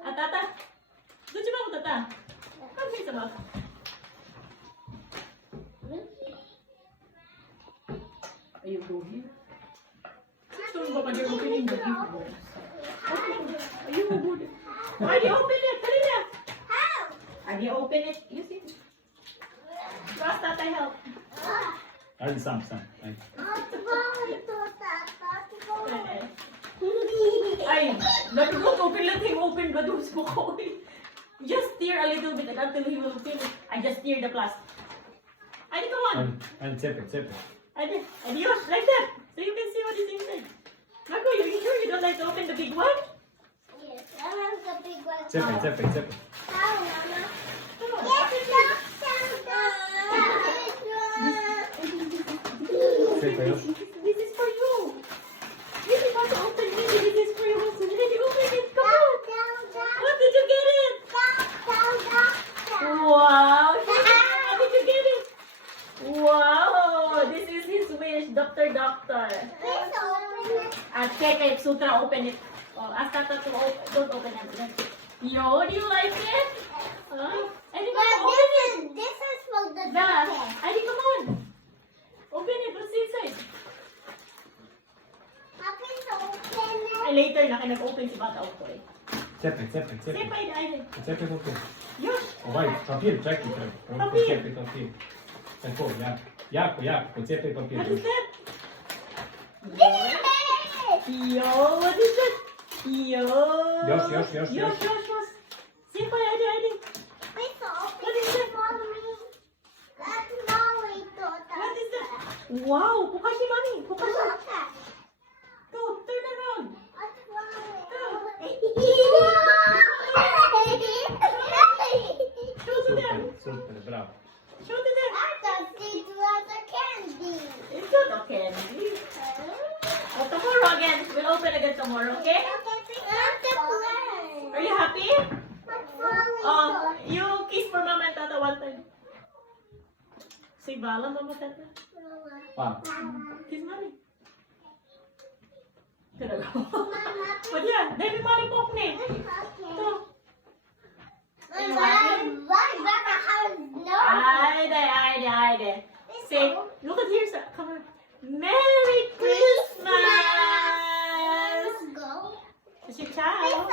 Tata. Doon siya ba tata? Ano siya ba? Are you go here? So, baka you're opening the gift box. Are you good? Why do you open it? Dali na. How do you open it? You see? Ask Tata help. Some. Like. Ay, don't open, let him open the doors ko ko. Just stir a little bit until he will finish. I just stir the plastic. Ay, come on. And tip it. Adios, like that. So you can see what is inside. Marco, you sure you don't like to open the big one? Yes, I want the big one. Tip it. How, Mama? Come on. Tip it. This is for you. This is what to open. This is for you. So did you open it? Come on. What did you get it? Wow. How did you get it? Wow. This is his wish, Doctor. Check it. Sutra, open it. Oh, ask Tata to open. Don't open it. Yo, do you like it? Huh? Eddie, come on, open it. This is for the Dad, chicken. Eddie, come on. Open it. What's inside? Happy to open it. Ay, later na. Kaya nag-open si Bata ako eh. Tip it. Say pa, Eddie. Tip it, okay. Yosh. Oh, wait, papier, check it. Papier. Tip it, papier. Ecco, Jacopo, tip it, papier. What is that? This! Yo, what is that? Yo. Yosh. Say pa, Eddie. Please open What is that? it for me. Let's know it, Tota. What is that? Wow, Pukashi, Mami. Pukashi. Tota. Go, turn around. What's wrong Show to them. Super, bravo. Show to them. I thought it was a candy. It's not a candy. Oh, tomorrow again. We'll open again tomorrow, okay? Are you happy? Oh, you kiss for Mama and Tata one time. Say bala, Mama, Tata. Pa. Kiss Mommy. Talaga. But yeah, dahil Mommy Coke na eh. Ito. Ay, de. Say, look at here, come on. Merry Christmas! Go. Say ciao. Please